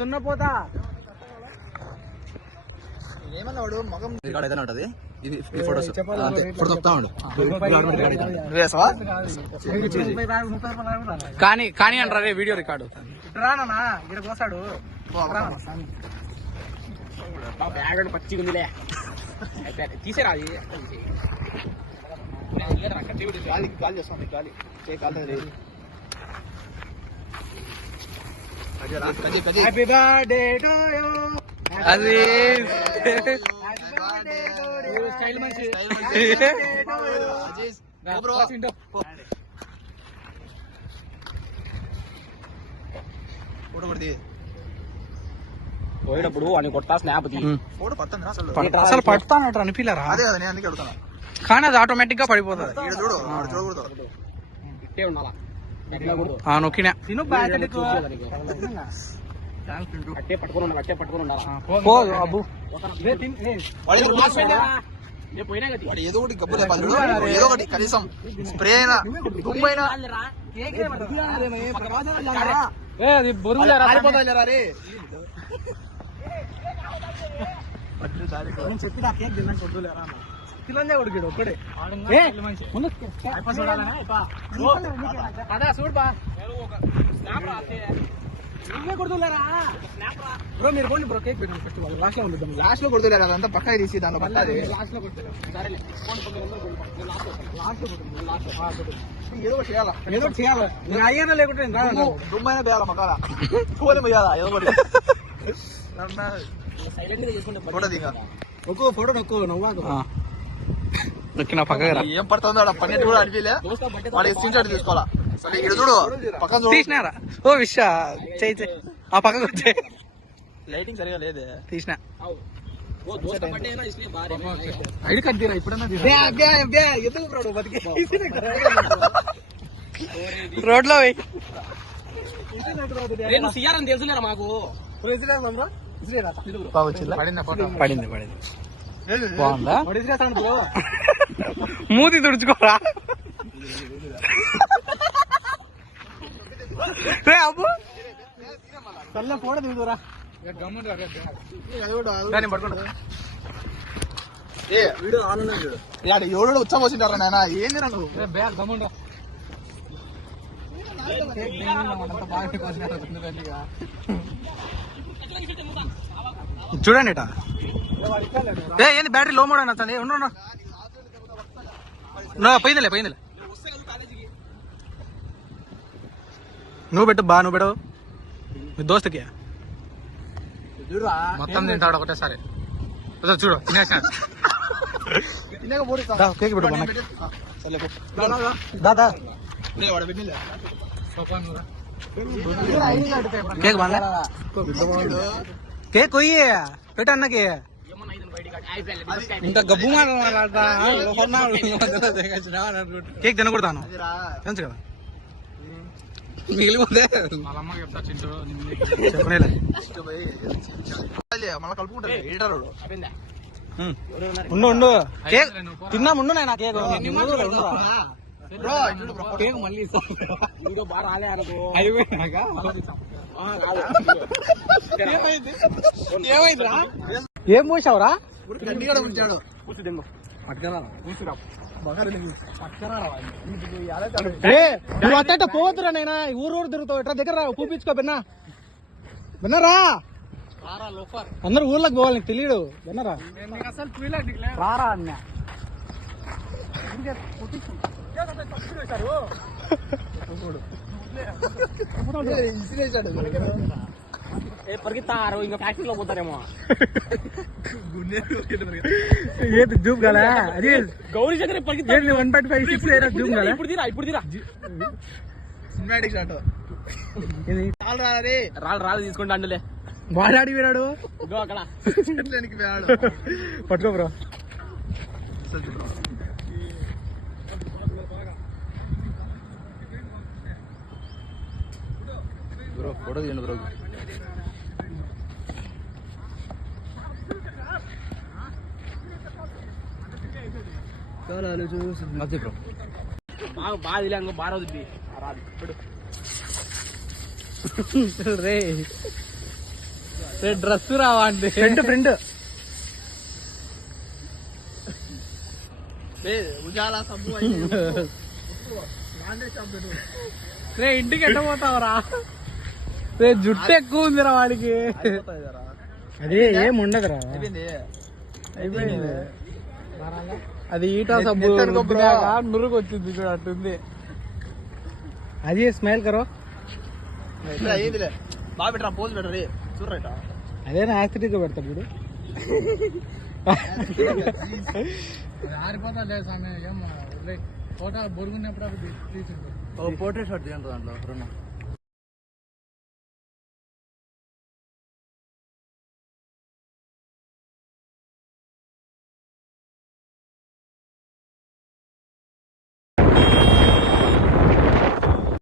దున్నపోతా ఏమన్నా వాడు మగం ఏదైనా ఉంటది. ఇది ఫోటోస్ ఫోటో చెప్తా ఉండు. కానీ అంటారా వీడియో రికార్డు రానా ఇక్కడ కోసాడు పచ్చిగా ఉందిలే తీసేరా అది గాలి చేస్తాం గాలి happy birthday to you Aziz style మంచి అజీజ్ బ్రో ఫోటో కొడి పోయేటప్పుడు అని కొట్టా స్నాప్ తీ ఫోటో పడుతుందా అసలు పడతానట అనిపిల్లరా అదే అదే నేను అందుకే అడుగుతాను కానీ అది ఆటోమేటిక్ గా పడిపోతుంది ఇక్కడ చూడు చూడకూడదు ఇట్టే ఉండాలా నొక్కినా అట్టే పట్టుకుని ఉండాలి అబ్బు ఏదో ఒకటి గబ్బు ఏదో ఒకటి కనీసం స్ప్రే అయినా దుమ్మైనా అది బొరుగులేరా చెప్పిన కేక్ తిన్నాక వద్దులేరా తినందే ఉడికాడు ఒక్కడే అదా చూడబా నువ్వే కొడుతులేరా బ్రో మీరు పోండి బ్రో కేక్ పెట్టండి ఫస్ట్ లాస్ట్ లో ఉండిద్దాం లాస్ట్ లో కొడుతులేరా అదంతా పక్కన తీసి దాంట్లో పట్టాలి లాస్ట్ లో కొడుతున్నారు సరేలే ఏదో చేయాలా ఏదో చేయాలా నేను అయ్యానా లేకుంటే దుమ్మైనా వేయాలా మకాల చూడలే వేయాలా ఏదో ఒకటి సైలెంట్ గా చేసుకుంటే ఫోటో దిగా నొక్కు ఫోటో నొక్కు నవ్వాకు నొక్కిన పక్కన ఏం పడుతుందో పన్నెండు కూడా అడిగిలే వాడికి స్క్రీన్ షాట్ తీసుకోవాలా సరే ఇక్కడ చూడు పక్కన తీసినారా ఓ విష చేయి ఆ పక్కకు వచ్చే లైటింగ్ సరిగా లేదే తీసిన ఐడి కార్డ్ తీరా ఇప్పుడన్నా ఎందుకు బతికే రోడ్ లో సీఆర్ తెలుసులేరా మాకు పడింది బాగుందా మూతి తుడుచుకోరా అబ్బు చల్ల ఫోటో దిగుదురా ఎవడో ఉచ్చా పోసింటారా నాయన ఏంది నువ్వు చూడండి ఏంది బ్యాటరీ లో మోడ్ అని ఉండు పోయిందిలే నువ్వు పెట్టు నువ్వు పెట్టు మీ దోస్తుకి మొత్తం తింటాడు ఒకటేసారి చూడు తినేసిన కేక్ పెట్టు దాదా కేక్ బాగా కేక్ కొయ్యి పెట్టు అన్నకి ఇంకా గబ్బు కేక్ తినకూడతాను తెలుసు కదా మిగిలిపోతే ఉండు కేక్ తిన్నా ఉండు నా కేక్ కేక్ మళ్ళీ ఏం పోసావురా గడ్డిగా ఉంచాడు అట్ట పోవద్దురా నైనా ఊరు తిరుగుతావు ఎట్లా దగ్గర చూపించుకో విన్నారా అందరు ఊర్లోకి పోవాలి నీకు తెలియడు విన్నారా రారా అన్న పరిగెత్తారు ఇంకా ఫ్యాక్టరీలో పోతారేమో జూమ్ కదా అది గౌరీ చక్ర పరిగెత్తారు 1.56 జూమ్ కదా ఇప్పుడు తీరా సినిమాటిక్ షాట్ రాళ్ళు తీసుకుంటా అండులే వాడాడి వీరాడు అక్కడ పట్టుకో బ్రో ఫోటో తీయండి బ్రో బాగా బాగా బాగా రాదు ఇప్పుడు రే రే డ్రెస్ రావా అంటే ప్రింట్ ఉజాలా సబ్బు రే ఇంటికి ఎట్ట పోతావరా రే జుట్టు ఎక్కువ ఉందిరా వాడికి అది ఏం ఉండదురా అయిపోయింది అది ఈటా సబ్బు నురుగు వచ్చింది చూడ అట్టుంది అది స్మైల్ కరో అయ్యిందిలే బాగా పెట్టరా పోజ్ పెట్టరు చూడరా అదేనా యాసిడిక్ గా పెడతా ఇప్పుడు ఆరిపోతా లేదు సమయం ఏం ఫోటో బొరుగున్నప్పుడు పోర్ట్రేట్ షాట్ చేయండి దాంట్లో